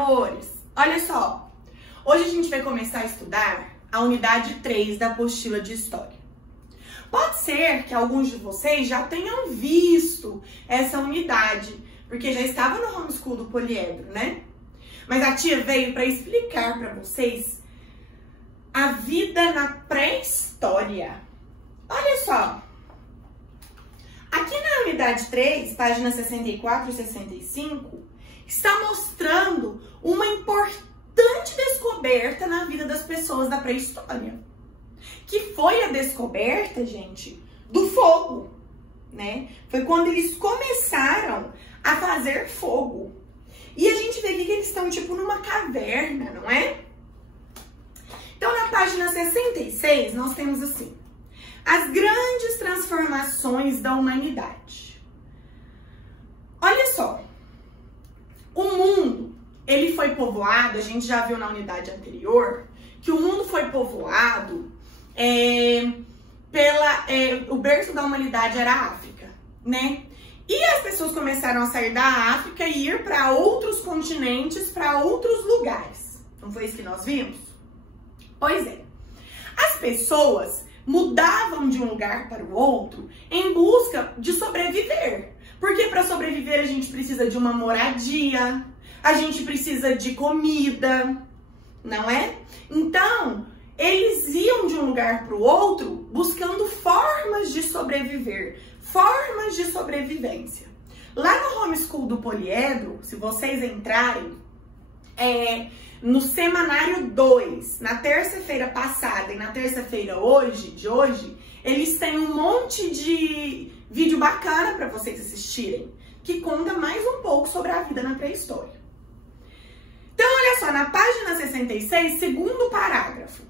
amores? Olha só, hoje a gente vai começar a estudar a unidade 3 da apostila de História. Pode ser que alguns de vocês já tenham visto essa unidade, porque já estava no homeschool do Poliedro, né? Mas a tia veio para explicar para vocês a vida na pré-história. Olha só, aqui na unidade 3, páginas 64 e 65, está mostrando uma importante descoberta na vida das pessoas da pré-história. Que foi a descoberta, gente, do fogo, né? Foi quando eles começaram a fazer fogo. E a gente vê aqui que eles estão tipo numa caverna, não é? Então, na página 66, nós temos assim: as grandes transformações da humanidade. Olha só, o mundo, ele foi povoado, a gente já viu na unidade anterior, que o mundo foi povoado o berço da humanidade era a África, né? E as pessoas começaram a sair da África e ir para outros continentes, para outros lugares. Não foi isso que nós vimos? Pois é. As pessoas mudavam de um lugar para o outro em busca de sobreviver. Porque para sobreviver a gente precisa de uma moradia, a gente precisa de comida, não é? Então, eles iam de um lugar para o outro buscando formas de sobreviver, formas de sobrevivência. Lá no homeschool do Poliedro, se vocês entrarem, no semanário 2, na terça-feira passada e na terça-feira de hoje, eles têm um monte de vídeo bacana para vocês assistirem, que conta mais um pouco sobre a vida na pré-história. Então, olha só, na página 66, segundo parágrafo.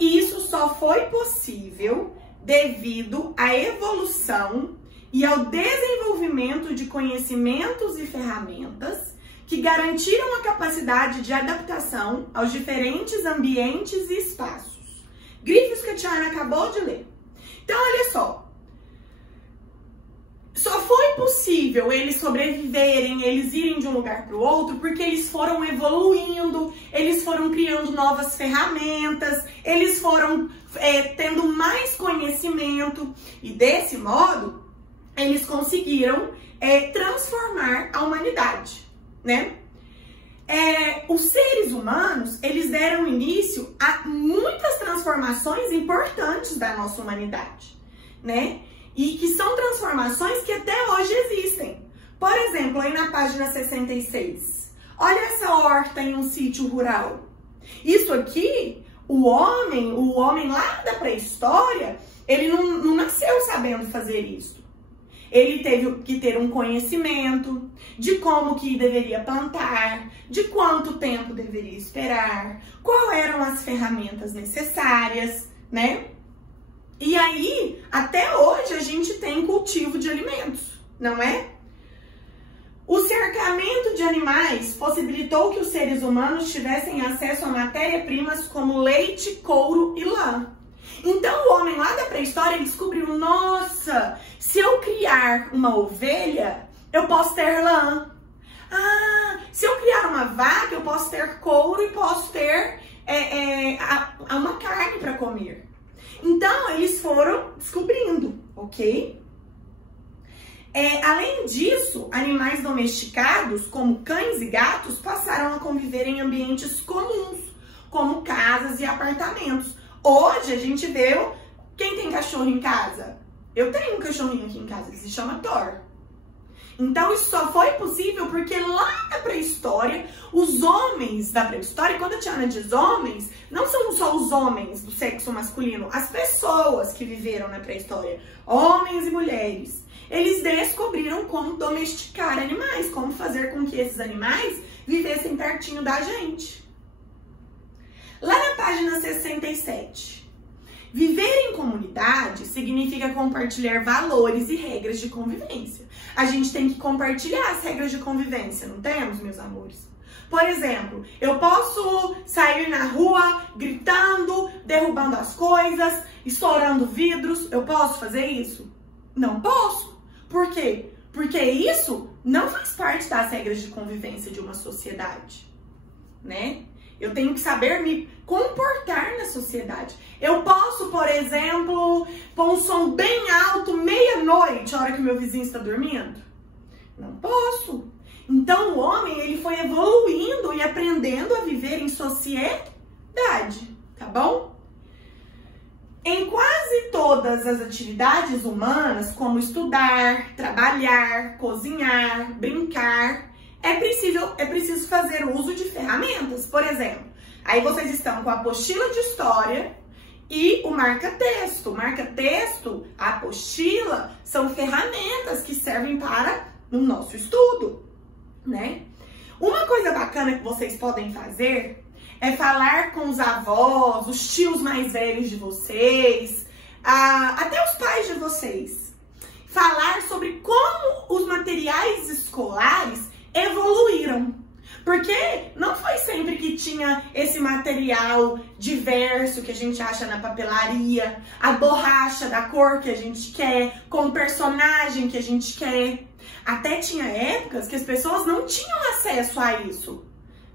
Isso só foi possível devido à evolução e ao desenvolvimento de conhecimentos e ferramentas que garantiram a capacidade de adaptação aos diferentes ambientes e espaços. Grifos que a Tiana acabou de ler. Então, olha só. Só foi possível eles sobreviverem, eles irem de um lugar para o outro, porque eles foram evoluindo, eles foram criando novas ferramentas, eles foram tendo mais conhecimento e desse modo eles conseguiram transformar a humanidade, né? Os seres humanos, eles deram início a muitas transformações importantes da nossa humanidade, né? E que são transformações que até hoje existem. Por exemplo, aí na página 66, olha essa horta em um sítio rural. Isso aqui, o homem lá da pré-história, ele não nasceu sabendo fazer isso. Ele teve que ter um conhecimento de como que deveria plantar, de quanto tempo deveria esperar, quais eram as ferramentas necessárias, né? E aí, até hoje, a gente tem cultivo de alimentos, não é? O cercamento de animais possibilitou que os seres humanos tivessem acesso a matérias-primas como leite, couro e lã. Então, o homem lá da pré-história descobriu, nossa, se eu criar uma ovelha, eu posso ter lã. Ah, se eu criar uma vaca, eu posso ter couro e posso ter uma carne para comer. Então, eles foram descobrindo, ok? Além disso, animais domesticados, como cães e gatos, passaram a conviver em ambientes comuns, como casas e apartamentos. Hoje, a gente vê... Quem tem cachorro em casa? Eu tenho um cachorrinho aqui em casa, ele se chama Thor. Então, isso só foi possível porque lá na pré-história, os homens da pré-história, quando a Tiana diz homens, não são só os homens do sexo masculino, as pessoas que viveram na pré-história, homens e mulheres, eles descobriram como domesticar animais, como fazer com que esses animais vivessem pertinho da gente. Lá na página 67, viver em comunidade significa compartilhar valores e regras de convivência. A gente tem que compartilhar as regras de convivência, não temos, meus amores? Por exemplo, eu posso sair na rua gritando, derrubando as coisas, estourando vidros. Eu posso fazer isso? Não posso. Por quê? Porque isso não faz parte das regras de convivência de uma sociedade, né? Eu tenho que saber me comportar na sociedade. Eu posso, por exemplo, pôr um som bem alto meia-noite, a hora que o meu vizinho está dormindo? Não posso. Então o homem, ele foi evoluindo e aprendendo a viver em sociedade, tá bom? Em quase todas as atividades humanas, como estudar, trabalhar, cozinhar, brincar, é preciso fazer uso de ferramentas. Por exemplo, aí vocês estão com a apostila de história e o marca-texto. O marca-texto, a apostila, são ferramentas que servem para o nosso estudo, né? Uma coisa bacana que vocês podem fazer é falar com os avós, os tios mais velhos de vocês, até os pais de vocês. Falar sobre como os materiais escolares evoluíram. Porque não foi sempre que tinha esse material diverso que a gente acha na papelaria, a borracha da cor que a gente quer, com o personagem que a gente quer. Até tinha épocas que as pessoas não tinham acesso a isso,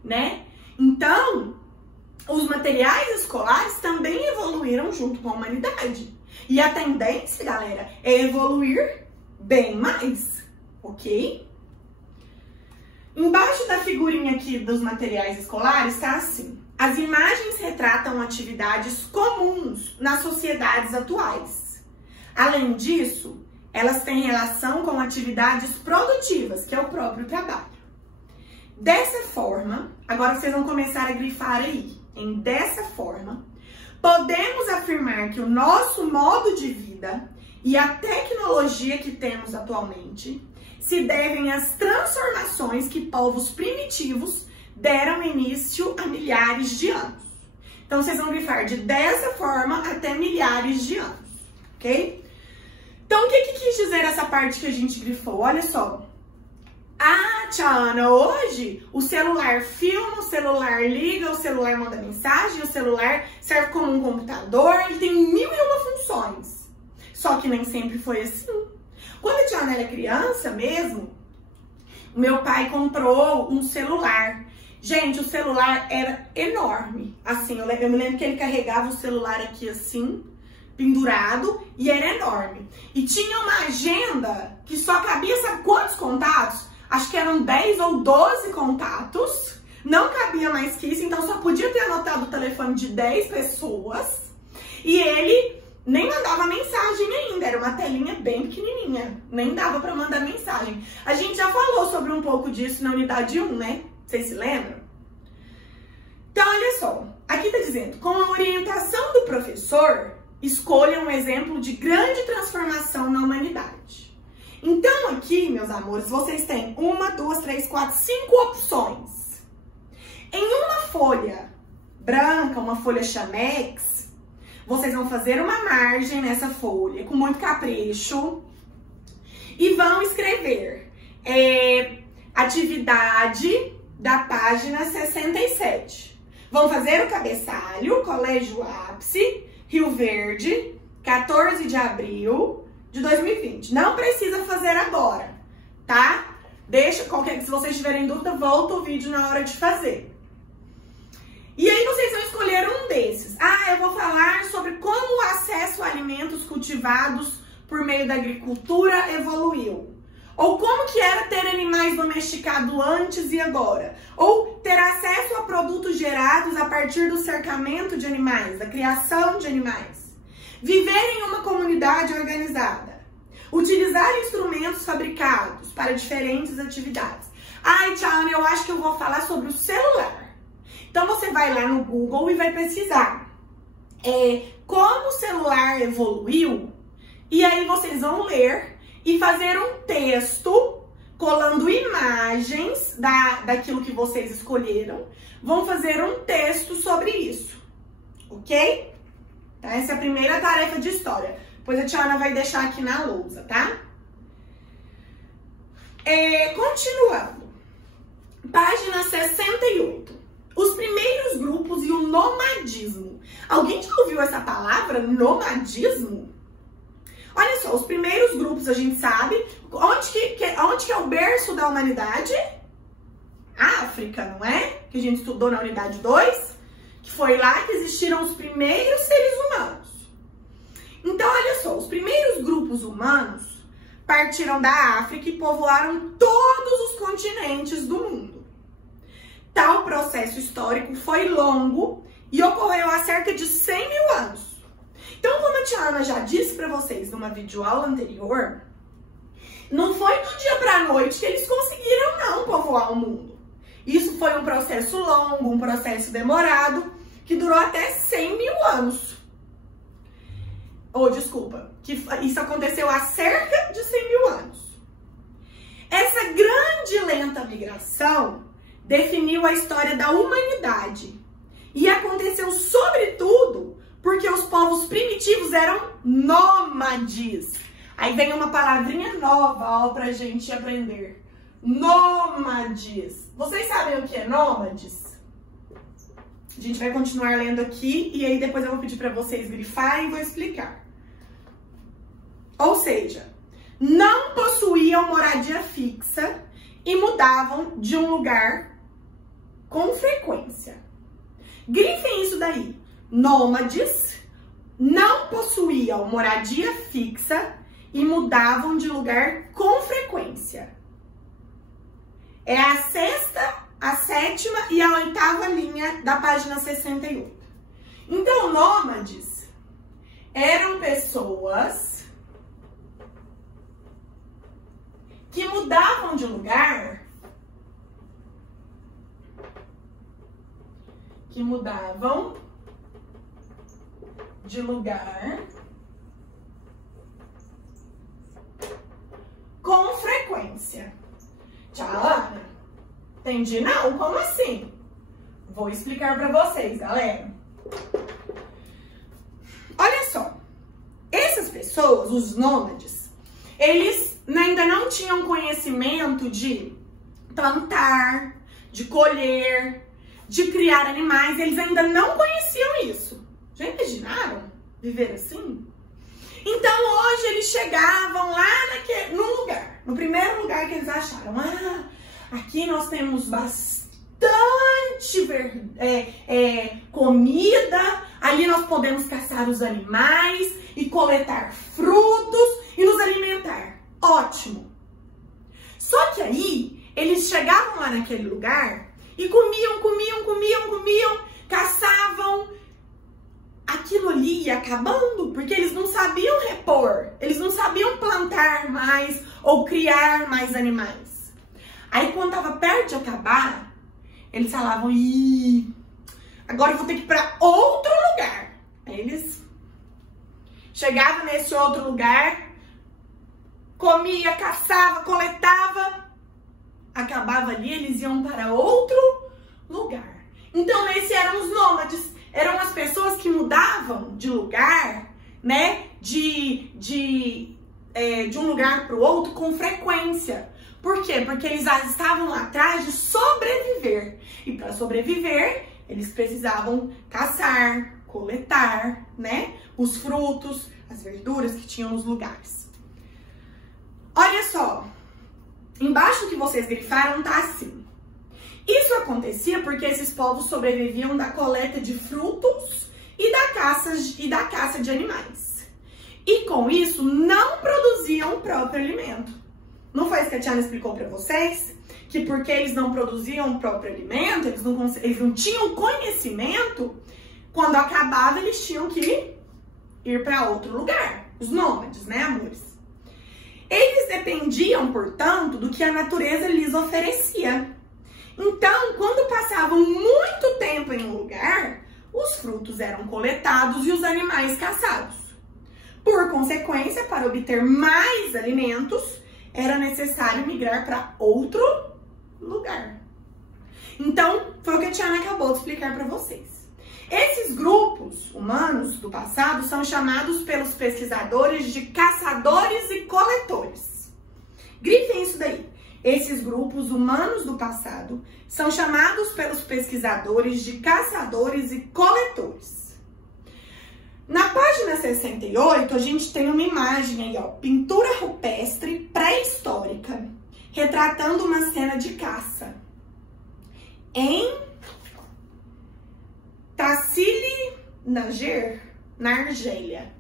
né? Então, os materiais escolares também evoluíram junto com a humanidade. E a tendência, galera, é evoluir bem mais, ok? Embaixo da figurinha aqui dos materiais escolares está assim: as imagens retratam atividades comuns nas sociedades atuais. Além disso, elas têm relação com atividades produtivas, que é o próprio trabalho. Dessa forma, agora vocês vão começar a grifar aí, dessa forma, podemos afirmar que o nosso modo de vida e a tecnologia que temos atualmente se devem às transformações que povos primitivos deram início há milhares de anos. Então, vocês vão grifar de dessa forma até milhares de anos, ok? Então, o que quis dizer essa parte que a gente grifou? Olha só. Ah, tia Ana, hoje o celular filma, o celular liga, o celular manda mensagem, o celular serve como um computador, ele tem 1001 funções. Só que nem sempre foi assim. Quando a tia Ana era criança mesmo, o meu pai comprou um celular. Gente, o celular era enorme. Assim, eu me lembro que ele carregava o celular aqui assim, pendurado, e era enorme. E tinha uma agenda que só cabia, sabe quantos contatos? Acho que eram 10 ou 12 contatos. Não cabia mais que isso, então só podia ter anotado o telefone de 10 pessoas. E ele nem mandava mensagem ainda, era uma telinha bem pequenininha, nem dava para mandar mensagem. A gente já falou sobre um pouco disso na unidade 1, né? Vocês se lembram? Então, olha só, aqui tá dizendo, com a orientação do professor, escolha um exemplo de grande transformação na humanidade. Então, aqui, meus amores, vocês têm 1, 2, 3, 4, 5 opções. Em uma folha branca, uma folha chamex, vocês vão fazer uma margem nessa folha, com muito capricho, e vão escrever atividade da página 67. Vão fazer o cabeçalho, Colégio Ápice, Rio Verde, 14 de abril de 2020. Não precisa fazer agora, tá? Deixa, se vocês tiverem dúvida, volta o vídeo na hora de fazer. E aí vocês vão escolher um desses. Ah, eu vou falar sobre como o acesso a alimentos cultivados por meio da agricultura evoluiu. Ou como que era ter animais domesticados antes e agora. Ou ter acesso a produtos gerados a partir do cercamento de animais, da criação de animais. Viver em uma comunidade organizada. Utilizar instrumentos fabricados para diferentes atividades. Ai, tia Ana, eu acho que eu vou falar sobre o celular. Então, você vai lá no Google e vai pesquisar como o celular evoluiu, e aí vocês vão ler e fazer um texto, colando imagens daquilo que vocês escolheram, vão fazer um texto sobre isso, ok? Tá? Essa é a primeira tarefa de história. Depois a tia Ana vai deixar aqui na lousa, tá? Continuando. Página 68. Os primeiros grupos e o nomadismo. Alguém já ouviu essa palavra, nomadismo? Olha só, os primeiros grupos a gente sabe. Onde que é o berço da humanidade? África, não é? que a gente estudou na unidade 2, que foi lá que existiram os primeiros seres humanos. Então, olha só, os primeiros grupos humanos partiram da África e povoaram todos os continentes do mundo. Tal processo histórico foi longo e ocorreu há cerca de 100 mil anos. Então, como a tia Ana já disse para vocês numa videoaula anterior, não foi do dia para a noite que eles conseguiram não povoar o mundo. Isso foi um processo longo, um processo demorado, que durou até 100 mil anos. Isso aconteceu há cerca de 100 mil anos. Essa grande e lenta migração definiu a história da humanidade e aconteceu sobretudo porque os povos primitivos eram nômades. Aí vem uma palavrinha nova, ó, pra gente aprender. Nômades. Vocês sabem o que é nômades? A gente vai continuar lendo aqui e aí depois eu vou pedir para vocês grifarem e vou explicar. Ou seja, não possuíam moradia fixa e mudavam de um lugar com frequência. Grifem isso daí. Nômades não possuíam moradia fixa e mudavam de lugar com frequência. É a sexta, a sétima e a oitava linha da página 68. Então, nômades eram pessoas que mudavam de lugar, com frequência. Tia Ana, entendi não? Como assim? Vou explicar para vocês, galera. Olha só, essas pessoas, os nômades, eles ainda não tinham conhecimento de plantar, de colher, de criar animais, eles ainda não conheciam isso. Já imaginaram viver assim? Então hoje eles chegavam lá no primeiro lugar que eles acharam. Aqui nós temos bastante comida, ali nós podemos caçar os animais e coletar frutos e nos alimentar. Ótimo! Só que aí eles chegavam lá naquele lugar e comiam, caçavam. Aquilo ali ia acabando porque eles não sabiam repor, eles não sabiam plantar mais ou criar mais animais. Aí quando tava perto de acabar, eles falavam, agora eu vou ter que ir para outro lugar. Aí eles chegavam nesse outro lugar, comia, caçava, coletava, acabava ali, eles iam para outro lugar. Então esses eram os nômades, eram as pessoas que mudavam de lugar, né, de um lugar para o outro com frequência. Por quê? Porque eles estavam lá atrás de sobreviver. E para sobreviver, eles precisavam caçar, coletar, né, os frutos, as verduras que tinham nos lugares. Olha só, embaixo que vocês grifaram tá assim. Isso acontecia porque esses povos sobreviviam da coleta de frutos e da caça de animais. E com isso não produziam o próprio alimento. Não foi isso que a Tiana explicou para vocês? Que porque eles não produziam o próprio alimento, eles não tinham conhecimento, quando acabava eles tinham que ir para outro lugar. Os nômades, né, amores? Eles dependiam, portanto, do que a natureza lhes oferecia. Então, quando passavam muito tempo em um lugar, os frutos eram coletados e os animais caçados. Por consequência, para obter mais alimentos, era necessário migrar para outro lugar. Então, foi o que a Tiana acabou de explicar para vocês. Esses grupos humanos do passado são chamados pelos pesquisadores de caçadores e coletores. Grifem isso daí. Esses grupos humanos do passado são chamados pelos pesquisadores de caçadores e coletores. Na página 68, a gente tem uma imagem aí, ó, pintura rupestre pré-histórica, retratando uma cena de caça em Náger, na Argélia.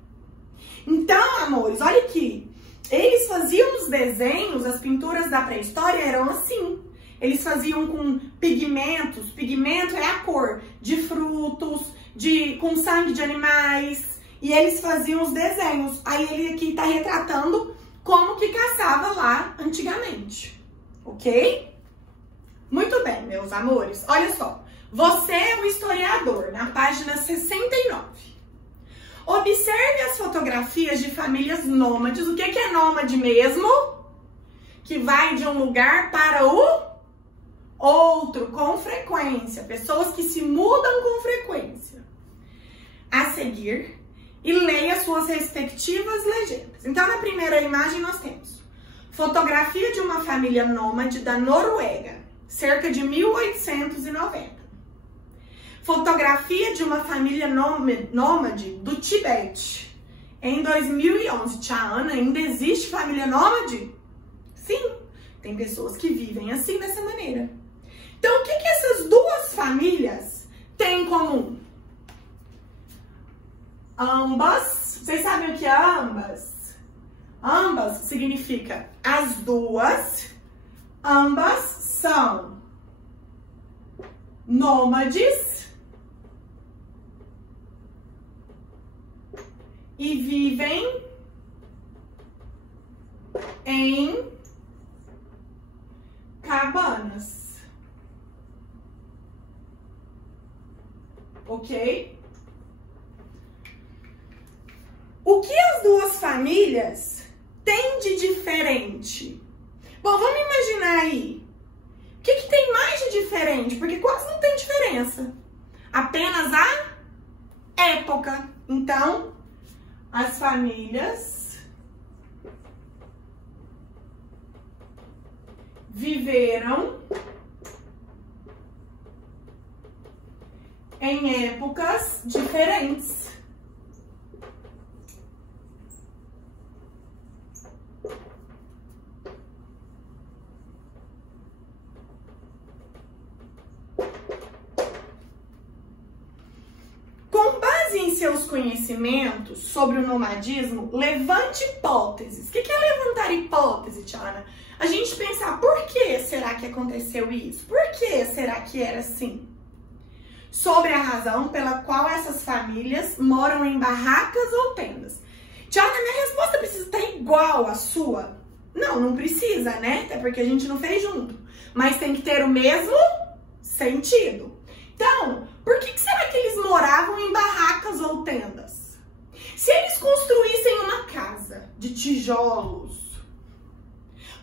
Então, amores, olha aqui. Eles faziam os desenhos, as pinturas da pré-história eram assim. Eles faziam com pigmentos. Pigmento é a cor de frutos, com sangue de animais. E eles faziam os desenhos. Aí ele aqui tá retratando como que caçava lá antigamente. Ok? Muito bem, meus amores. Olha só. Você é o historiador, na página 69. Observe as fotografias de famílias nômades. O que é nômade mesmo? Que vai de um lugar para o outro com frequência. Pessoas que se mudam com frequência. A seguir, e leia suas respectivas legendas. Então, na primeira imagem nós temos fotografia de uma família nômade da Noruega, cerca de 1890. Fotografia de uma família nômade do Tibete, em 2011. Tia Ana, ainda existe família nômade? Sim, tem pessoas que vivem assim, dessa maneira. Então, o que essas duas famílias têm em comum? Ambas, vocês sabem o que é ambas? Ambas significa as duas, ambas são nômades e vivem em cabanas. Ok? O que as duas famílias têm de diferente? Bom, vamos imaginar aí. O que tem mais de diferente? Porque quase não tem diferença. Apenas a época. Então, as famílias viveram em épocas diferentes. Com base em seus conhecimentos sobre o nomadismo, levante hipóteses. O que é levantar hipótese, Tiana? A gente pensar, por que será que aconteceu isso? Por que será que era assim? Sobre a razão pela qual essas famílias moram em barracas ou tendas. Tiana, minha resposta precisa estar igual à sua? Não, não precisa, né? Até porque a gente não fez junto. Mas tem que ter o mesmo sentido. Então, por que será que eles moravam em barracas ou tendas? Se eles construíssem uma casa de tijolos,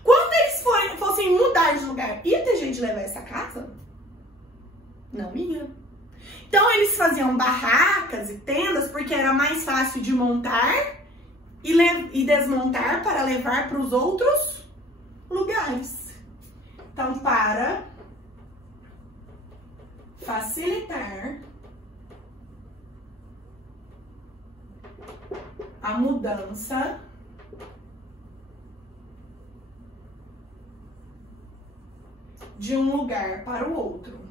quando eles fossem mudar de lugar, ia ter jeito de levar essa casa? Não ia. Então, eles faziam barracas e tendas porque era mais fácil de montar e desmontar para levar para os outros lugares. Então, para facilitar a mudança de um lugar para o outro.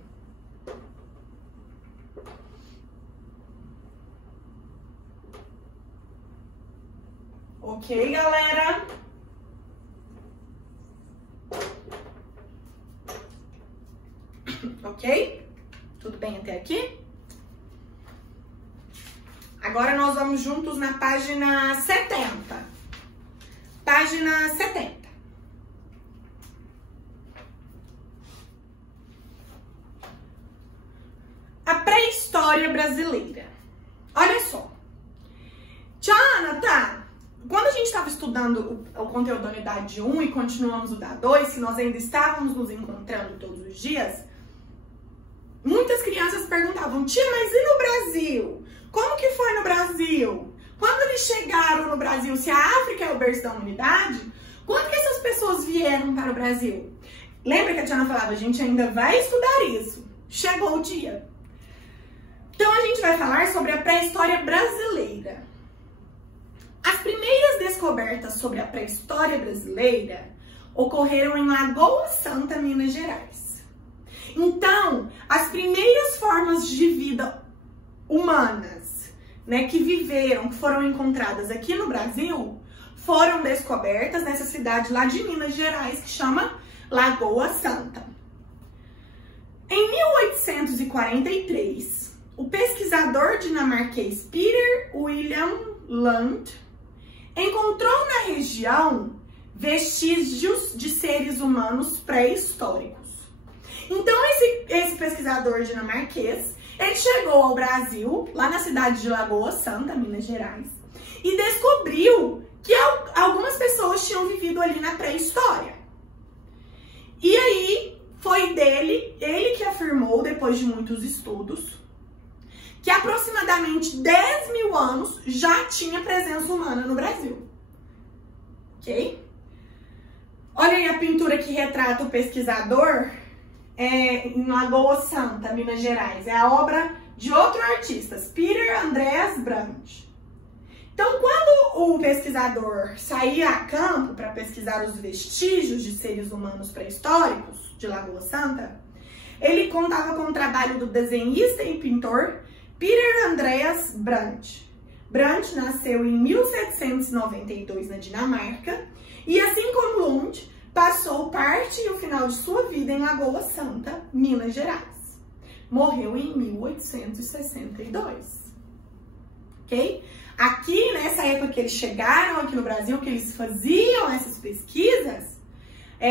Ok, galera? Ok? Tudo bem até aqui? Agora nós vamos juntos na página 70. Página 70. A pré-história brasileira. Olha só. Tiana, tá? Quando a gente estava estudando o conteúdo da unidade 1 e continuamos o da 2, que nós ainda estávamos nos encontrando todos os dias, muitas crianças perguntavam, tia, mas e no Brasil? Como que foi no Brasil? Quando eles chegaram no Brasil, se a África é o berço da humanidade, quando que essas pessoas vieram para o Brasil? Lembra que a Tiana falava, a gente ainda vai estudar isso. Chegou o dia. Então a gente vai falar sobre a pré-história brasileira. As primeiras descobertas sobre a pré-história brasileira ocorreram em Lagoa Santa, Minas Gerais. Então, as primeiras formas de vida humanas né, que viveram, que foram encontradas aqui no Brasil, foram descobertas nessa cidade lá de Minas Gerais, que chama Lagoa Santa. Em 1843, o pesquisador dinamarquês Peter William Lund encontrou na região vestígios de seres humanos pré-históricos. Então, esse pesquisador dinamarquês, ele chegou ao Brasil, lá na cidade de Lagoa Santa, Minas Gerais, e descobriu que algumas pessoas tinham vivido ali na pré-história. E aí, foi ele que afirmou, depois de muitos estudos, que aproximadamente 10 mil anos já tinha presença humana no Brasil. Ok? Olha aí a pintura que retrata o pesquisador em Lagoa Santa, Minas Gerais. É a obra de outro artista, Peter Andreas Brandt. Então, quando o pesquisador saía a campo para pesquisar os vestígios de seres humanos pré-históricos de Lagoa Santa, ele contava com o trabalho do desenhista e pintor Peter Andreas Brandt. Brandt nasceu em 1792 na Dinamarca e, assim como Lund, passou parte e o final de sua vida em Lagoa Santa, Minas Gerais. Morreu em 1862. Ok? Aqui, nessa época que eles chegaram aqui no Brasil, que eles faziam essas pesquisas,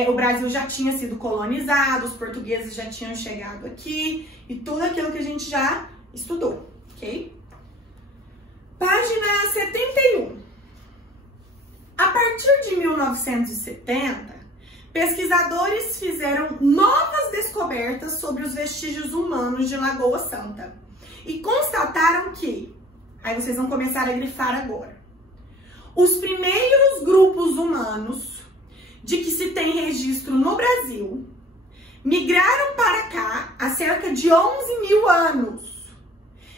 o Brasil já tinha sido colonizado, os portugueses já tinham chegado aqui e tudo aquilo que a gente já estudou, ok? Página 71. A partir de 1970, pesquisadores fizeram novas descobertas sobre os vestígios humanos de Lagoa Santa e constataram que, aí vocês vão começar a grifar agora, os primeiros grupos humanos de que se tem registro no Brasil migraram para cá há cerca de 11 mil anos.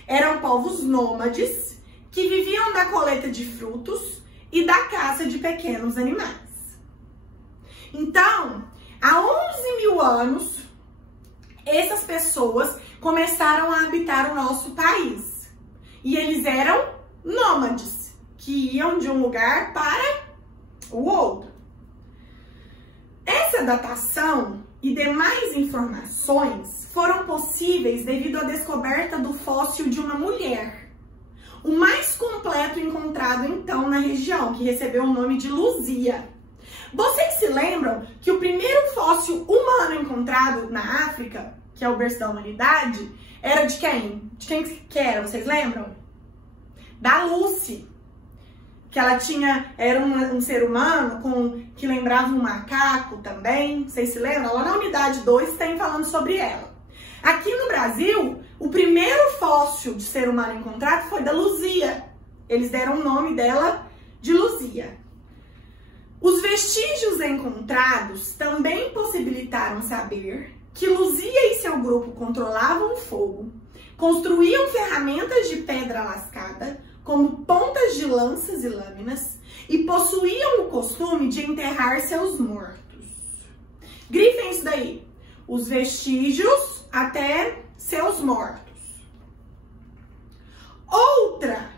Eram povos nômades que viviam da coleta de frutos e da caça de pequenos animais. Então, há 11 mil anos, essas pessoas começaram a habitar o nosso país. E eles eram nômades, que iam de um lugar para o outro. Essa datação e demais informações foram possíveis devido à descoberta do fóssil de uma mulher, o mais completo encontrado então na região, que recebeu o nome de Luzia. Vocês se lembram que o primeiro fóssil humano encontrado na África, que é o berço da humanidade, era de quem? De quem que era? Vocês lembram? Da Lucy. Que ela era um ser humano que lembrava um macaco também. Vocês se lembram? Lá na unidade 2 tem falando sobre ela. Aqui no Brasil, o primeiro fóssil de ser humano encontrado foi da Luzia. Eles deram o nome dela de Luzia. Os vestígios encontrados também possibilitaram saber que Luzia e seu grupo controlavam o fogo, construíam ferramentas de pedra lascada, como pontas de lanças e lâminas, e possuíam o costume de enterrar seus mortos. Grifem isso daí. Os vestígios até seus mortos. Outra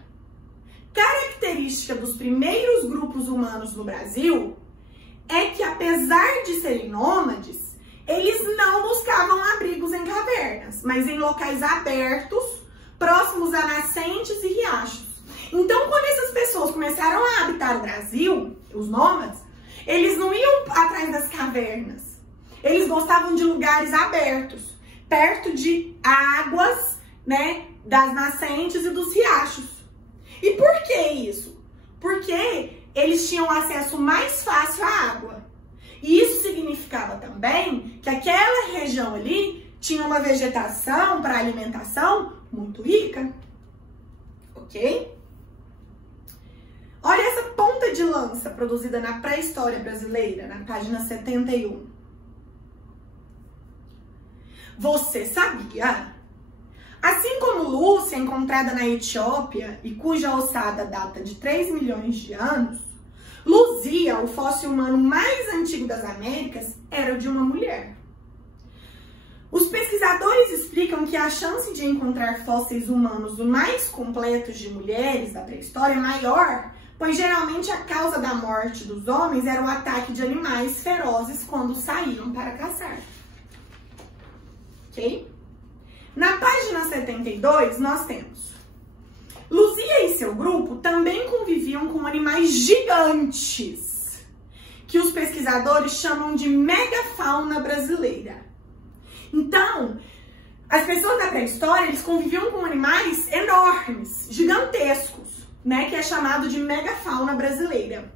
característica dos primeiros grupos humanos no Brasil é que, apesar de serem nômades, eles não buscavam abrigos em cavernas, mas em locais abertos, próximos a nascentes e riachos. Então, quando essas pessoas começaram a habitar o Brasil, os nômades, eles não iam atrás das cavernas. Eles gostavam de lugares abertos, perto de águas, né, das nascentes e dos riachos. E por que isso? Porque eles tinham acesso mais fácil à água. E isso significava também que aquela região ali tinha uma vegetação para alimentação muito rica. Ok? Olha essa ponta de lança produzida na pré-história brasileira, na página 71. Você sabia? Assim como Lúcia, encontrada na Etiópia e cuja ossada data de 3 milhões de anos, Luzia, o fóssil humano mais antigo das Américas, era o de uma mulher. Os pesquisadores explicam que a chance de encontrar fósseis humanos mais completos de mulheres da pré-história é maior, pois geralmente a causa da morte dos homens era o ataque de animais ferozes quando saíam para caçar. Ok? Na página 72, nós temos: Luzia e seu grupo também conviviam com animais gigantes, que os pesquisadores chamam de megafauna brasileira. Então, as pessoas da pré-história, eles conviviam com animais enormes, gigantescos, né, que é chamado de megafauna brasileira,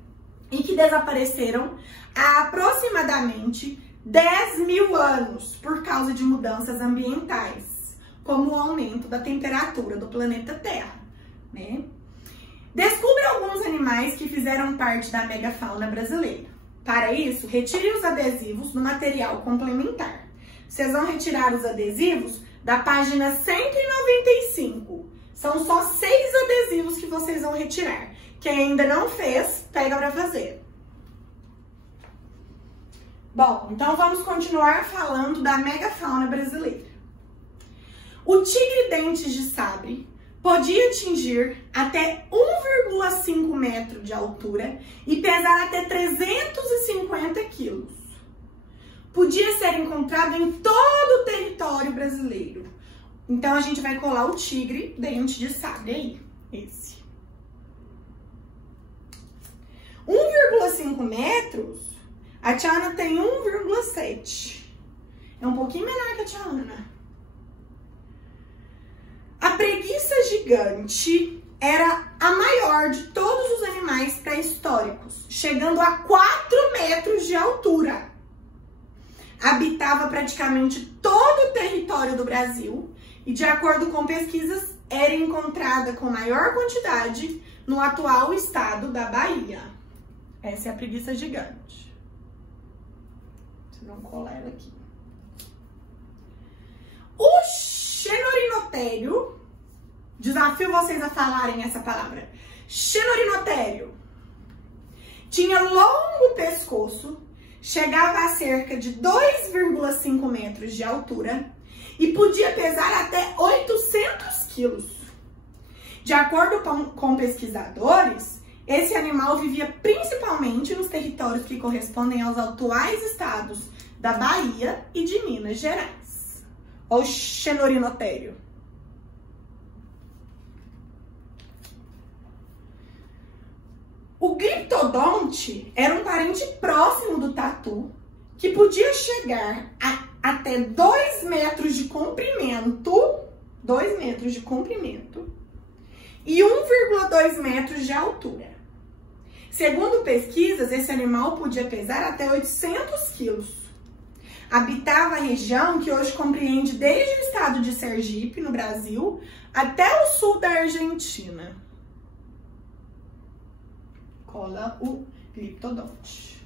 e que desapareceram há aproximadamente 10 mil anos por causa de mudanças ambientais, como o aumento da temperatura do planeta Terra, né? Descubra alguns animais que fizeram parte da megafauna brasileira. Para isso, retire os adesivos do material complementar. Vocês vão retirar os adesivos da página 195. São só 6 adesivos que vocês vão retirar. Quem ainda não fez, pega para fazer. Bom, então vamos continuar falando da megafauna brasileira. O tigre dentes de sabre podia atingir até 1,5 metro de altura e pesar até 350 quilos. Podia ser encontrado em todo o território brasileiro. Então, a gente vai colar o tigre dente de sabre aí, esse. 1,5 metros, a Tiana tem 1,7. É um pouquinho menor que a Tiana. A preguiça gigante era a maior de todos os animais pré-históricos, chegando a 4 metros de altura. Habitava praticamente todo o território do Brasil e, de acordo com pesquisas, era encontrada com maior quantidade no atual estado da Bahia. Essa é a preguiça gigante. Vocês vão colar ela aqui. O xenorinotério, desafio vocês a falarem essa palavra, xenorinotério, tinha longo pescoço, chegava a cerca de 2,5 metros de altura e podia pesar até 800 quilos. De acordo com pesquisadores, esse animal vivia principalmente nos territórios que correspondem aos atuais estados da Bahia e de Minas Gerais. O xenorinotério. O gliptodonte era um parente próximo do tatu, que podia chegar a até 2 metros de comprimento, 2 metros de comprimento e 1,2 metros de altura. Segundo pesquisas, esse animal podia pesar até 800 quilos. Habitava a região que hoje compreende desde o estado de Sergipe, no Brasil, até o sul da Argentina. Cola o gliptodonte.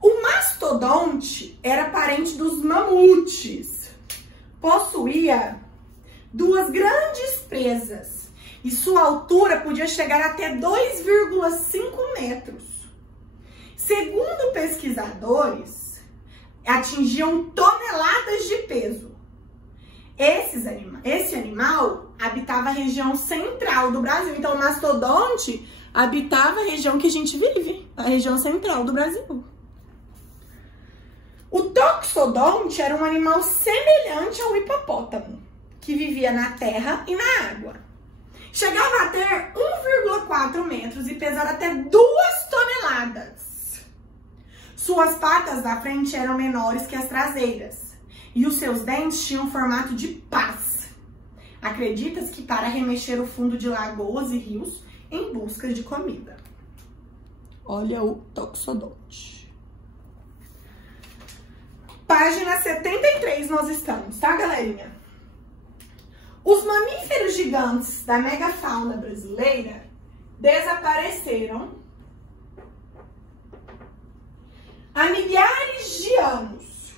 O mastodonte era parente dos mamutes. Possuía 2 grandes presas e sua altura podia chegar até 2,5 metros. Segundo pesquisadores, atingiam toneladas de peso. Esse animal habitava a região central do Brasil. Então, o mastodonte habitava a região que a gente vive, a região central do Brasil. O toxodonte era um animal semelhante ao hipopótamo, que vivia na terra e na água. Chegava a ter 1,4 metros e pesar até 2 toneladas. Suas patas da frente eram menores que as traseiras e os seus dentes tinham formato de pás. Acredita-se que para remexer o fundo de lagoas e rios em busca de comida. Olha o toxodonte. Página 73 nós estamos, tá, galerinha? Os mamíferos gigantes da megafauna brasileira desapareceram há milhares de anos,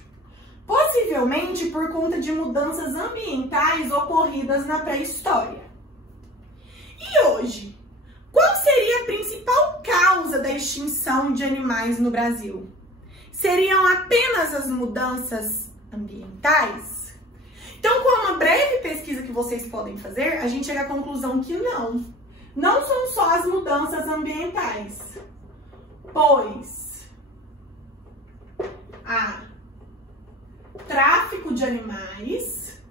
possivelmente por conta de mudanças ambientais ocorridas na pré-história. E hoje, qual seria a principal causa da extinção de animais no Brasil? Seriam apenas as mudanças ambientais? Então, com uma breve pesquisa que vocês podem fazer, a gente chega à conclusão que não são só as mudanças ambientais, pois há tráfico de animais,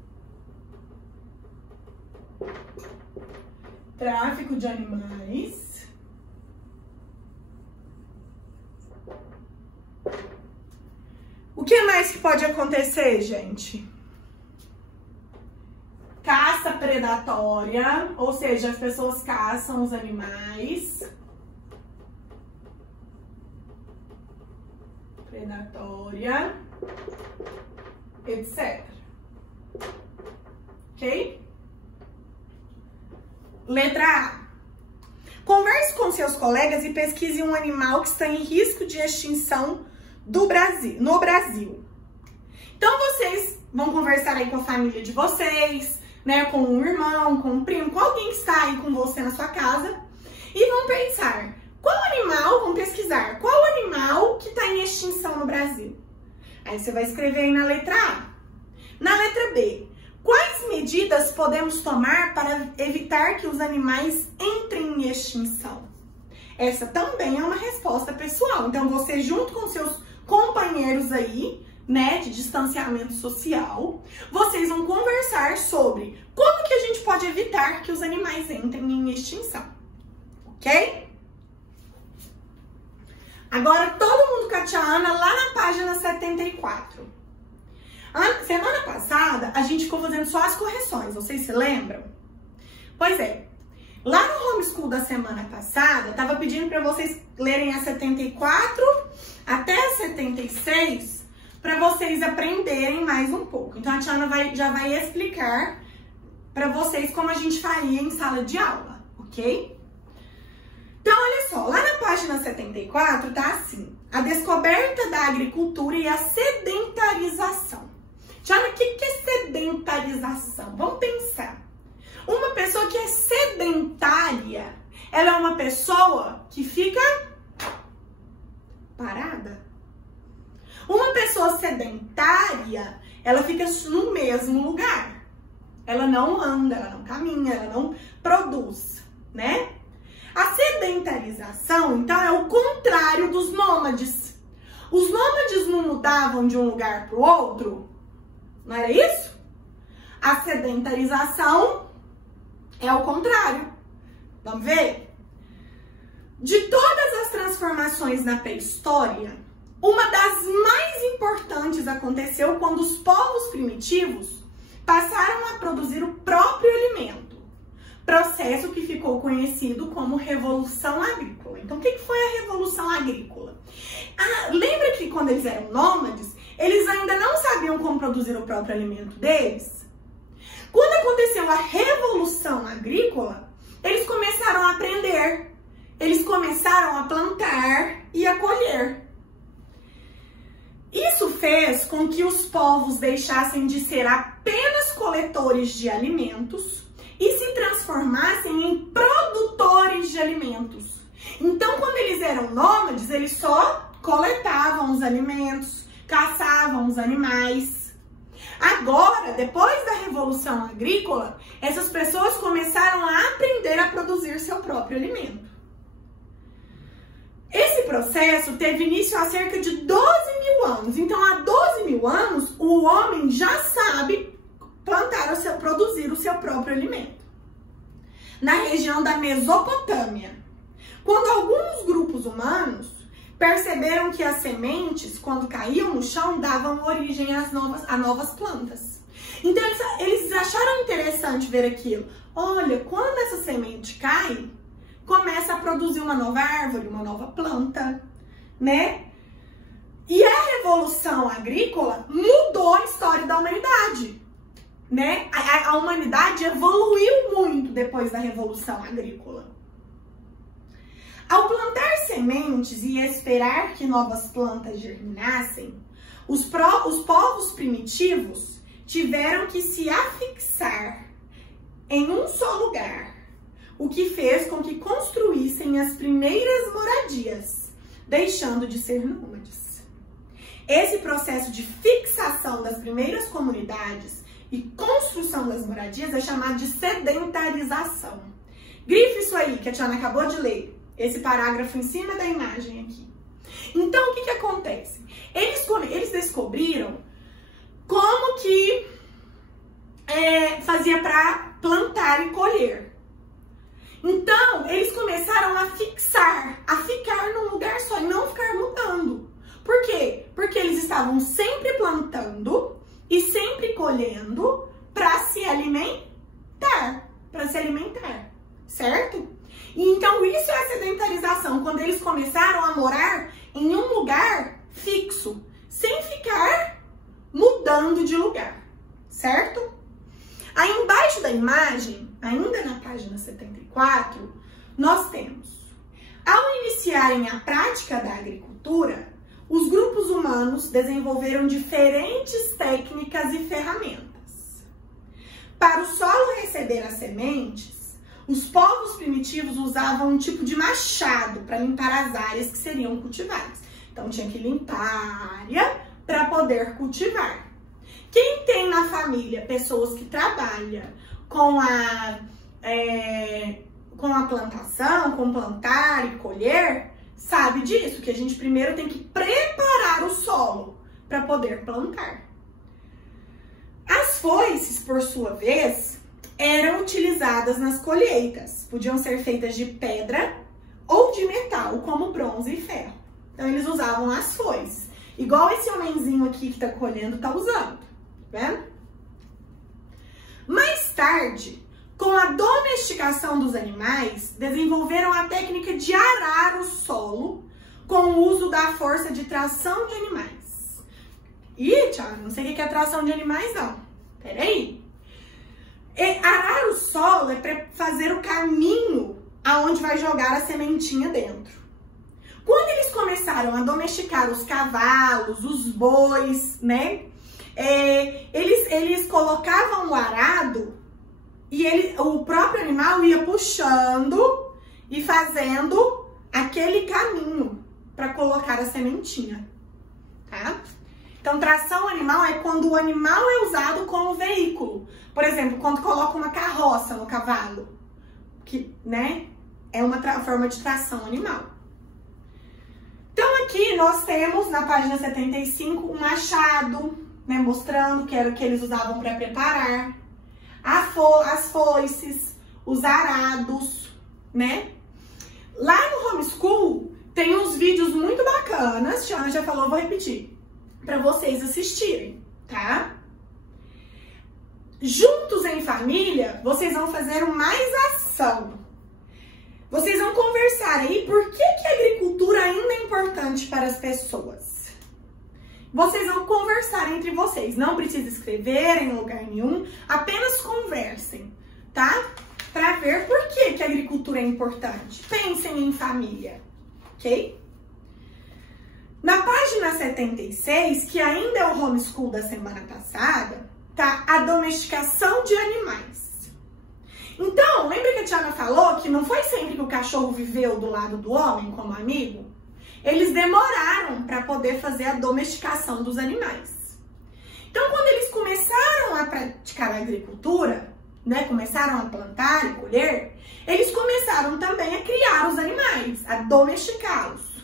o que mais que pode acontecer, gente? Caça predatória, ou seja, as pessoas caçam os animais. Predatória, etc. Ok? Letra A. Converse com seus colegas e pesquise um animal que está em risco de extinção no Brasil. Então, vocês vão conversar aí com a família de vocês, né, com um irmão, com um primo, com alguém que está aí com você na sua casa e vão pensar, vão pesquisar qual animal que está em extinção no Brasil. Aí você vai escrever aí na letra A. Na letra B, quais medidas podemos tomar para evitar que os animais entrem em extinção? Essa também é uma resposta pessoal. Então, você junto com seus companheiros aí, né, de distanciamento social, vocês vão conversar sobre como que a gente pode evitar que os animais entrem em extinção, ok? Agora, todo mundo com a tia Ana lá na página 74. Semana passada, a gente ficou fazendo só as correções, vocês se lembram? Pois é, lá no homeschool da semana passada, tava pedindo para vocês lerem a 74 até a 76, para vocês aprenderem mais um pouco. Então, a tia Ana já vai explicar para vocês como a gente faria em sala de aula, ok? Então, olha só, lá na página 74 tá assim, a descoberta da agricultura e a sedentarização. Tia Ana, o que é sedentarização? Vamos pensar. Uma pessoa que é sedentária, ela é uma pessoa que fica parada. Uma pessoa sedentária, ela fica no mesmo lugar. Ela não anda, ela não caminha, ela não produz, né? A sedentarização, então, é o contrário dos nômades. Os nômades não mudavam de um lugar para o outro? Não era isso? A sedentarização é o contrário. Vamos ver? De todas as transformações na pré-história, uma das mais importantes aconteceu quando os povos primitivos passaram a produzir o próprio alimento, processo que ficou conhecido como Revolução Agrícola. Então, o que foi a Revolução Agrícola? Lembra que quando eles eram nômades, eles ainda não sabiam como produzir o próprio alimento deles? Quando aconteceu a Revolução Agrícola, eles começaram a aprender, eles começaram a plantar e a colher. Isso fez com que os povos deixassem de ser apenas coletores de alimentos e se transformassem em produtores de alimentos. Então, quando eles eram nômades, eles só coletavam os alimentos, caçavam os animais. Agora, depois da Revolução Agrícola, essas pessoas começaram a aprender a produzir seu próprio alimento. Esse processo teve início há cerca de 12 mil anos. Então, há 12 mil anos, o homem já sabe produzir o seu próprio alimento. Na região da Mesopotâmia, quando alguns grupos humanos perceberam que as sementes, quando caíam no chão, davam origem a novas plantas. Então, eles acharam interessante ver aquilo. Olha, quando essa semente cai, começa a produzir uma nova árvore, uma nova planta, né? E a Revolução Agrícola mudou a história da humanidade, né? A humanidade evoluiu muito depois da Revolução Agrícola. Ao plantar sementes e esperar que novas plantas germinassem, os povos primitivos tiveram que se afixar em um só lugar, o que fez com que construíssem as primeiras moradias, deixando de ser nômades. Esse processo de fixação das primeiras comunidades e construção das moradias é chamado de sedentarização. Grife isso aí, que a Tiana acabou de ler. Esse parágrafo em cima da imagem aqui. Então, o que acontece? Eles descobriram como que fazia para plantar e colher. Então, eles começaram a ficar num lugar só e não ficar mudando. Por quê? Porque eles estavam sempre plantando e sempre colhendo para se alimentar, certo? E então, isso é a sedentarização, quando eles começaram a morar em um lugar fixo, sem ficar mudando de lugar, certo? Aí embaixo da imagem, ainda na página 74, nós temos: ao iniciarem a prática da agricultura, os grupos humanos desenvolveram diferentes técnicas e ferramentas. Para o solo receber as sementes, os povos primitivos usavam um tipo de machado para limpar as áreas que seriam cultivadas. Então tinha que limpar a área para poder cultivar. Quem tem na família pessoas que trabalham com a plantação, com plantar e colher, sabe disso, que a gente primeiro tem que preparar o solo para poder plantar. As foices, por sua vez, eram utilizadas nas colheitas. Podiam ser feitas de pedra ou de metal, como bronze e ferro. Então, eles usavam as foices. Igual esse homenzinho aqui que tá colhendo tá usando, tá vendo? Mais tarde, com a domesticação dos animais, desenvolveram a técnica de arar o solo com o uso da força de tração de animais. Ih, Thiago, não sei o que é tração de animais, não. Peraí. Arar o solo é para fazer o caminho aonde vai jogar a sementinha dentro. Quando eles começaram a domesticar os cavalos, os bois, né? Eles colocavam o arado e o próprio animal ia puxando e fazendo aquele caminho para colocar a sementinha, tá? Então, tração animal é quando o animal é usado como veículo. Por exemplo, quando coloca uma carroça no cavalo, que, né, é uma forma de tração animal. Então, aqui nós temos, na página 75, um machado, né, mostrando que era o que eles usavam para preparar. As foices, os arados, né? Lá no Homeschool tem uns vídeos muito bacanas, Tiana já falou, vou repetir, para vocês assistirem, tá? Juntos em família, vocês vão fazer mais ação. Vocês vão conversar aí por que a agricultura ainda é importante para as pessoas. Vocês vão conversar entre vocês, não precisa escrever em lugar nenhum, apenas conversem, tá? Para ver por que a agricultura é importante. Pensem em família, ok? Na página 76, que ainda é o Homeschool da semana passada, tá a domesticação de animais. Então, lembra que a Tiana falou que não foi sempre que o cachorro viveu do lado do homem como amigo? Eles demoraram para poder fazer a domesticação dos animais. Então, quando eles começaram a praticar a agricultura, né, começaram a plantar e colher, eles começaram também a criar os animais, a domesticá-los.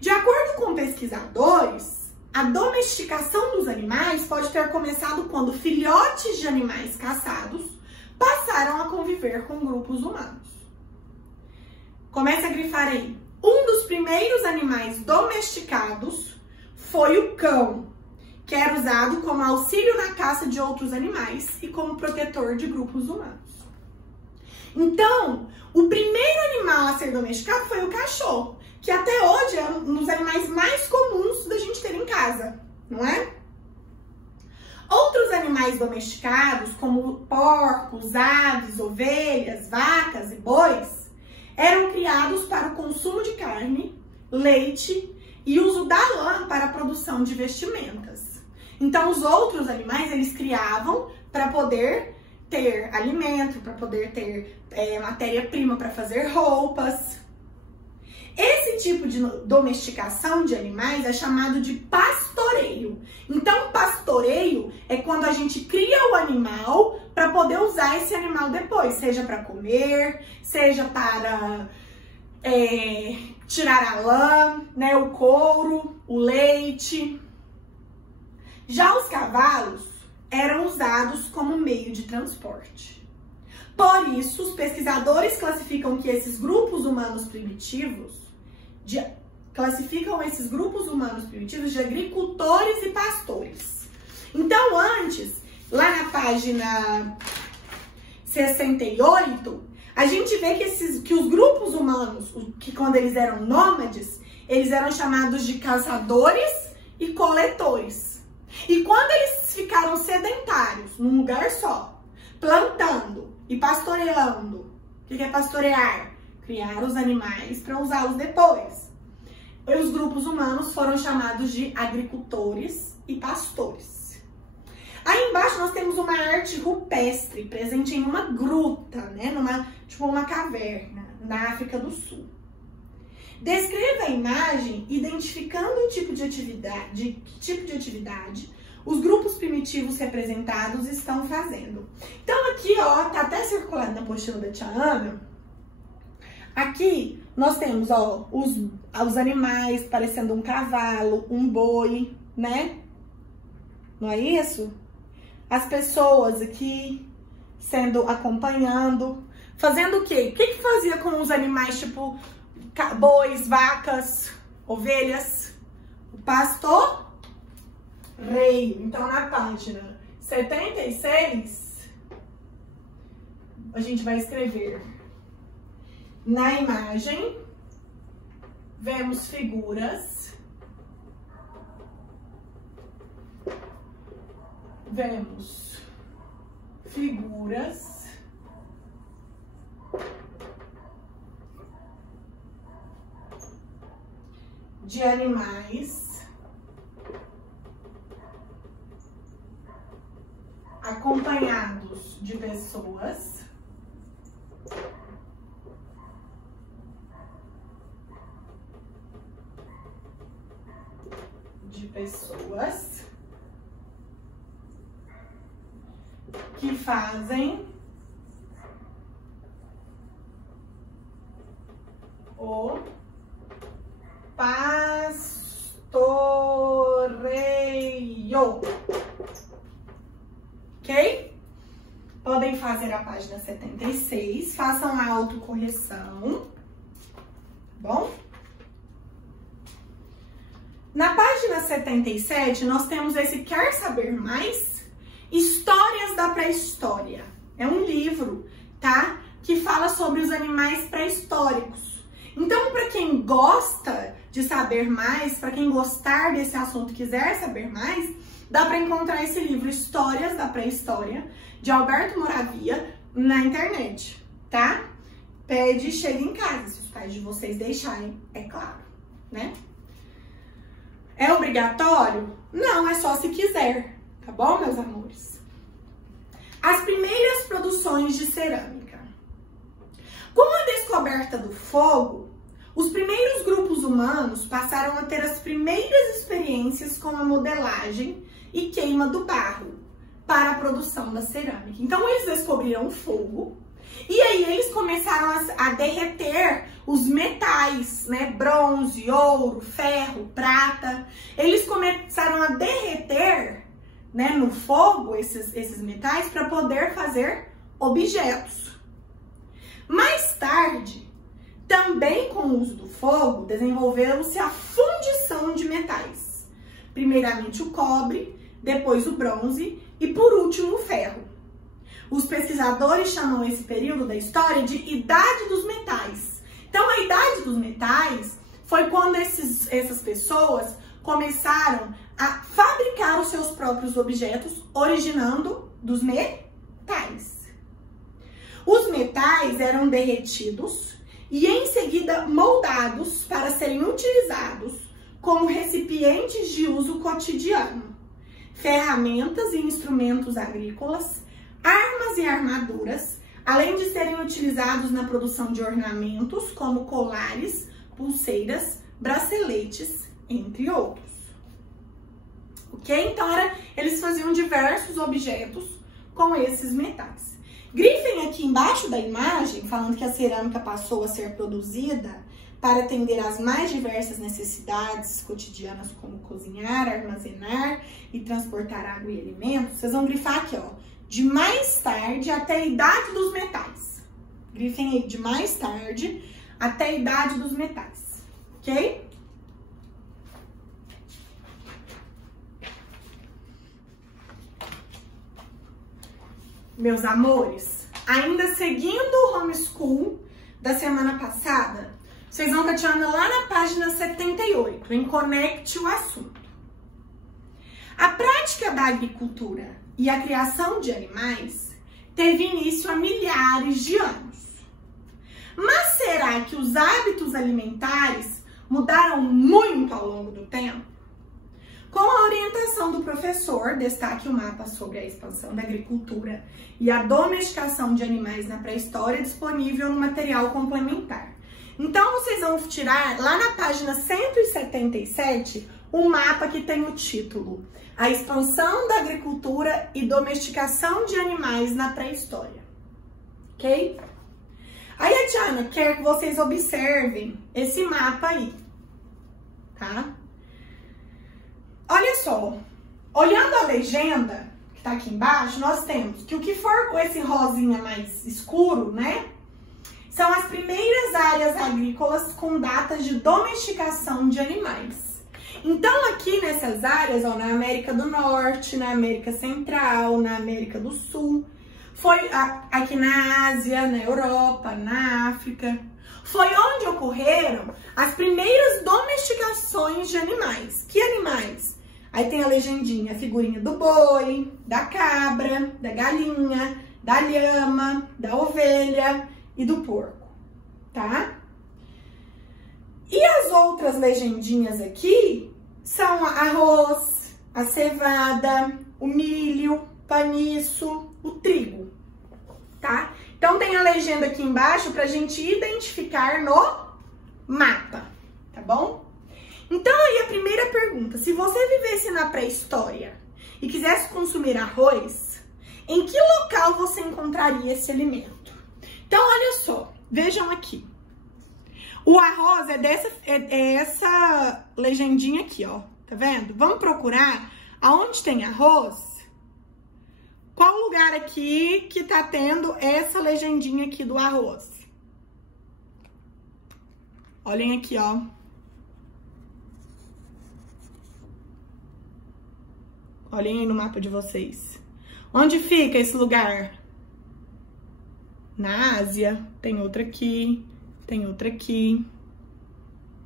De acordo com pesquisadores, a domesticação dos animais pode ter começado quando filhotes de animais caçados passaram a conviver com grupos humanos. Comece a grifar aí. Um dos primeiros animais domesticados foi o cão, que era usado como auxílio na caça de outros animais e como protetor de grupos humanos. Então, o primeiro animal a ser domesticado foi o cachorro, que até hoje é um dos animais mais comuns da gente ter em casa, não é? Outros animais domesticados, como porcos, aves, ovelhas, vacas e bois, eram criados para o consumo de carne, leite e uso da lã para a produção de vestimentas. Então, os outros animais, eles criavam para poder ter alimento, para poder ter matéria-prima para fazer roupas. Esse tipo de domesticação de animais é chamado de pastoreio. Então, pastoreio é quando a gente cria o animal para poder usar esse animal depois, seja para comer, seja para tirar a lã, né, o couro, o leite. Já os cavalos eram usados como meio de transporte. Por isso, os pesquisadores classificam esses grupos humanos primitivos de agricultores e pastores. Então, antes, lá na página 68, a gente vê que os grupos humanos, que quando eles eram nômades, eles eram chamados de caçadores e coletores. E quando eles ficaram sedentários, num lugar só, plantando e pastoreando, o que é pastorear? Criar os animais para usá-los depois. Os grupos humanos foram chamados de agricultores e pastores. Aí embaixo nós temos uma arte rupestre, presente em uma gruta, né? Uma caverna, na África do Sul. Descreva a imagem identificando o tipo de atividade, os grupos primitivos representados estão fazendo. Então aqui, ó, tá até circulando na apostila da tia Ana. Aqui nós temos, ó, os animais parecendo um cavalo, um boi, né? Não é isso? As pessoas aqui acompanhando, fazendo o quê? O que fazia com os animais, tipo bois, vacas, ovelhas? O pastoreio. Então, na página 76, a gente vai escrever: na imagem, vemos figuras, de animais acompanhados de pessoas, que fazem o pastoreio. Ok? Podem fazer a página 76, façam a autocorreção, bom? Na página 77, nós temos esse Quer Saber Mais? Histórias da Pré-História. É um livro, tá? Que fala sobre os animais pré-históricos. Então, para quem gosta de saber mais, para quem gostar desse assunto, quiser saber mais, dá para encontrar esse livro, Histórias da Pré-História, de Alberto Moravia, na internet, tá? Pede e chega em casa, se os pais de vocês deixarem, é claro, né? É obrigatório? Não, é só se quiser, tá bom, meus amores? As primeiras produções de cerâmica. Com a descoberta do fogo, os primeiros grupos humanos passaram a ter as primeiras experiências com a modelagem e queima do barro para a produção da cerâmica. Então, eles descobriram o fogo e aí eles começaram a derreter os metais, né? Bronze, ouro, ferro, prata. Eles começaram a derreter, né, no fogo esses metais para poder fazer objetos. Mais tarde, também com o uso do fogo, desenvolveu-se a fundição de metais. Primeiramente o cobre, depois o bronze e por último o ferro. Os pesquisadores chamam esse período da história de Idade dos Metais. Então, a Idade dos Metais foi quando essas pessoas começaram a fabricar os seus próprios objetos, originando dos metais. Os metais eram derretidos e em seguida moldados para serem utilizados como recipientes de uso cotidiano, ferramentas e instrumentos agrícolas, armas e armaduras, além de serem utilizados na produção de ornamentos como colares, pulseiras, braceletes, entre outros. Ok? Então, eles faziam diversos objetos com esses metais. Grifem aqui embaixo da imagem, falando que a cerâmica passou a ser produzida para atender às mais diversas necessidades cotidianas, como cozinhar, armazenar e transportar água e alimentos. Vocês vão grifar aqui, ó, de mais tarde até a idade dos metais. Grifem aí, de mais tarde até a idade dos metais, ok? Meus amores, ainda seguindo o homeschool da semana passada, vocês vão tateando lá na página 78, em Conecte o Assunto. A prática da agricultura e a criação de animais teve início há milhares de anos. Mas será que os hábitos alimentares mudaram muito ao longo do tempo? Com a orientação do professor, destaque o mapa sobre a expansão da agricultura e a domesticação de animais na pré-história disponível no material complementar. Então, vocês vão tirar lá na página 177 um mapa que tem o título A Expansão da Agricultura e Domesticação de Animais na Pré-História. Ok? Aí a Diana quer que vocês observem esse mapa aí, tá? Olha só, olhando a legenda que tá aqui embaixo, nós temos que o que for com esse rosinha mais escuro, né? São as primeiras áreas agrícolas com datas de domesticação de animais. Então, aqui nessas áreas, ó, na América do Norte, na América Central, na América do Sul, foi aqui na Ásia, na Europa, na África, foi onde ocorreram as primeiras domesticações de animais. Que animais? Aí tem a legendinha, a figurinha do boi, da cabra, da galinha, da lhama, da ovelha e do porco, tá? E as outras legendinhas aqui são arroz, a cevada, o milho, paniço, o trigo, tá? Então tem a legenda aqui embaixo pra gente identificar no mapa, tá bom? Então aí a primeira pergunta, se você vivesse na pré-história e quisesse consumir arroz, em que local você encontraria esse alimento? Então, olha só, vejam aqui. O arroz é essa legendinha aqui, ó. Tá vendo? Vamos procurar aonde tem arroz. Qual lugar aqui que tá tendo essa legendinha aqui do arroz? Olhem aqui, ó. Olhem aí no mapa de vocês. Onde fica esse lugar? Na Ásia, tem outra aqui, tem outra aqui,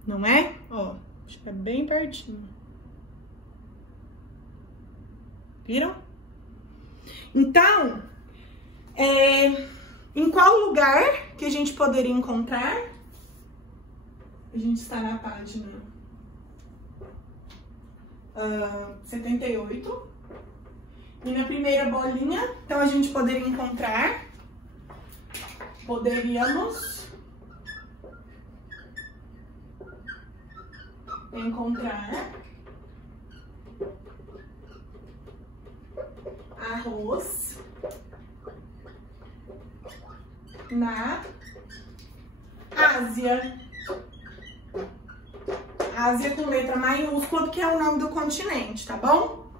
não é? Ó, acho que é bem pertinho. Viram? Então, em qual lugar que a gente poderia encontrar? A gente está na página 78. E na primeira bolinha, então a gente poderia encontrar... Poderíamos encontrar arroz na Ásia. Ásia com letra maiúscula, porque é o nome do continente, tá bom?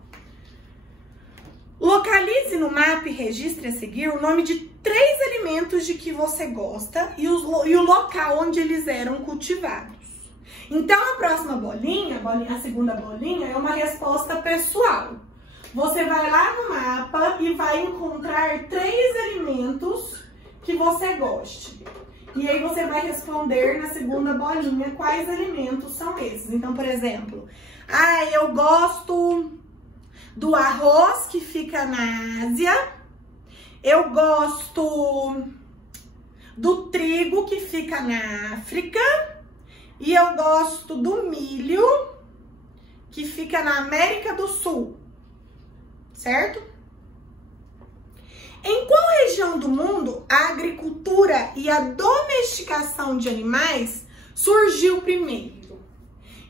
Localize no mapa e registre a seguir o nome de 3 alimentos de que você gosta e o local onde eles eram cultivados. Então, a próxima bolinha, a segunda bolinha, é uma resposta pessoal. Você vai lá no mapa e vai encontrar 3 alimentos que você goste. E aí você vai responder na segunda bolinha quais alimentos são esses. Então, por exemplo, eu gosto do arroz que fica na Ásia. Eu gosto do trigo que fica na África. E eu gosto do milho que fica na América do Sul. Certo? Em qual região do mundo a agricultura e a domesticação de animais surgiu primeiro?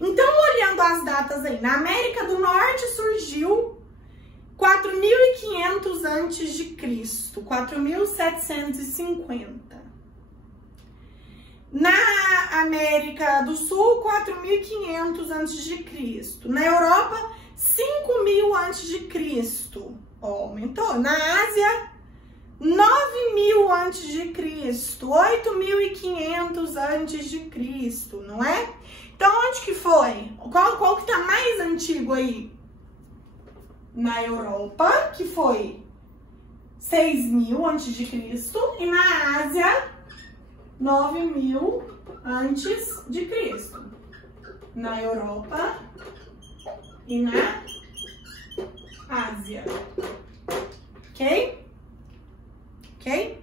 Então, olhando as datas aí, na América do Norte surgiu 4.500 antes de Cristo, 4.750. Na América do Sul, 4.500 antes de Cristo. Na Europa, 5.000 antes de Cristo. Aumentou. Na Ásia, 9.000 antes de Cristo, 8.500 antes de Cristo, não é? Então, onde que foi? Qual que tá mais antigo aí? Na Europa, que foi 6.000 antes de Cristo, e na Ásia, 9.000 antes de Cristo. Na Europa e na Ásia. Ok? Ok?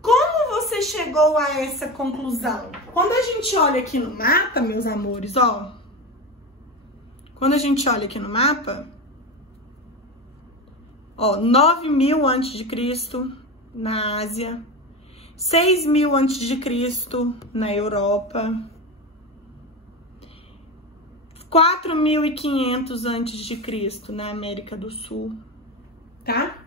Como você chegou a essa conclusão? Quando a gente olha aqui no mapa, meus amores, ó. Quando a gente olha aqui no mapa, ó, 9.000 antes de Cristo na Ásia, 6.000 antes de Cristo na Europa, 4.500 antes de Cristo na América do Sul, tá?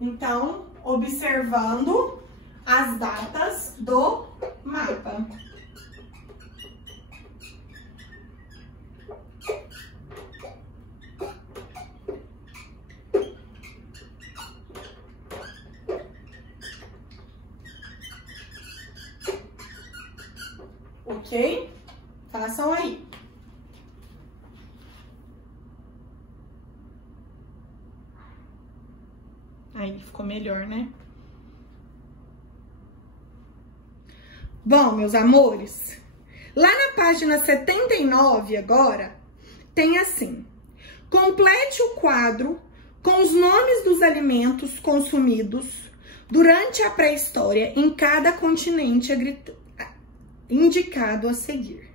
Então, observando as datas do mapa. Ok? Façam aí. Aí, ficou melhor, né? Bom, meus amores, lá na página 79 agora, tem assim: complete o quadro com os nomes dos alimentos consumidos durante a pré-história em cada continente indicado a seguir.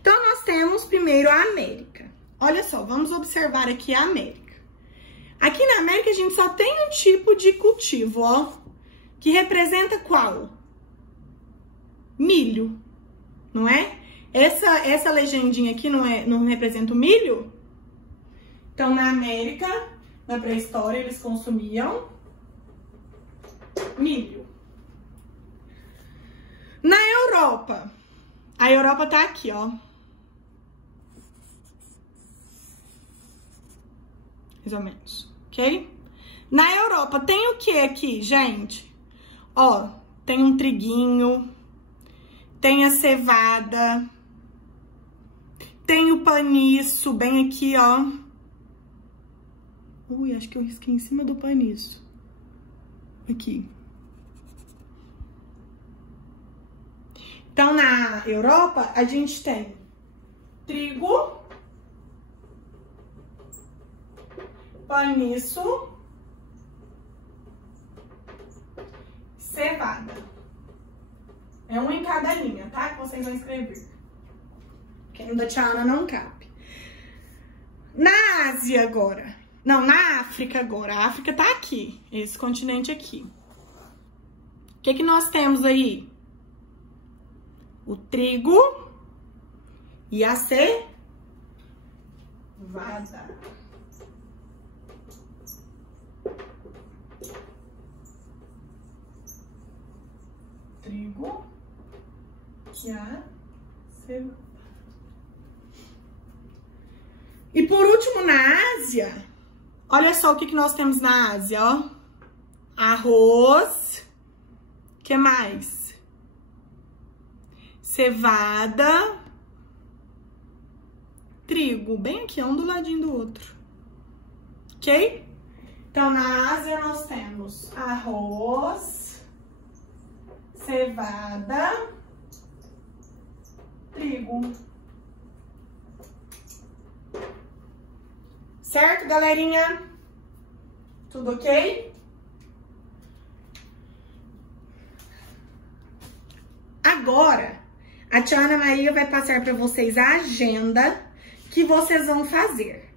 Então, nós temos primeiro a América. Olha só, vamos observar aqui a América. Aqui na América, a gente só tem um tipo de cultivo, ó, que representa qual? Milho, não é? Essa legendinha aqui não representa o milho? Então, na América, na pré-história, eles consumiam milho. Na Europa, a Europa tá aqui, ó. Mais ou menos, ok? Na Europa, tem o que aqui, gente? Ó, tem um triguinho, tem a cevada, tem o paniço, bem aqui, ó. Ui, acho que eu risquei em cima do paniço. Aqui. Então, na Europa, a gente tem trigo, paniço, cevada. É um em cada linha, tá? Que vocês vão escrever. Porque no da Tiana não cabe. Na Ásia agora. Não, na África agora. A África tá aqui. Esse continente aqui. O que nós temos aí? O trigo e a cevada. Trigo e a cevada. E por último, na Ásia, olha só o que nós temos na Ásia, ó. Arroz. O que mais? Cevada. Trigo. Bem aqui, um do ladinho do outro. Ok? Então, na Ásia, nós temos arroz, cevada, trigo. Certo, galerinha? Tudo ok? Agora, a tia Ana Maria vai passar para vocês a agenda que vocês vão fazer.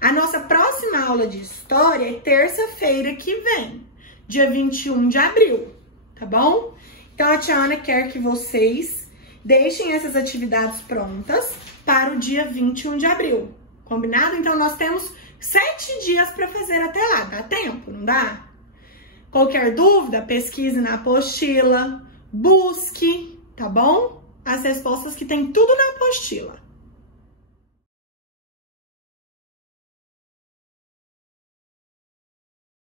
A nossa próxima aula de história é terça-feira que vem, dia 21 de abril, tá bom? Então, a Tiana quer que vocês deixem essas atividades prontas para o dia 21 de abril. Combinado? Então, nós temos 7 dias para fazer até lá. Dá tempo, não dá? Qualquer dúvida, pesquise na apostila, busque, tá bom? As respostas que tem tudo na apostila.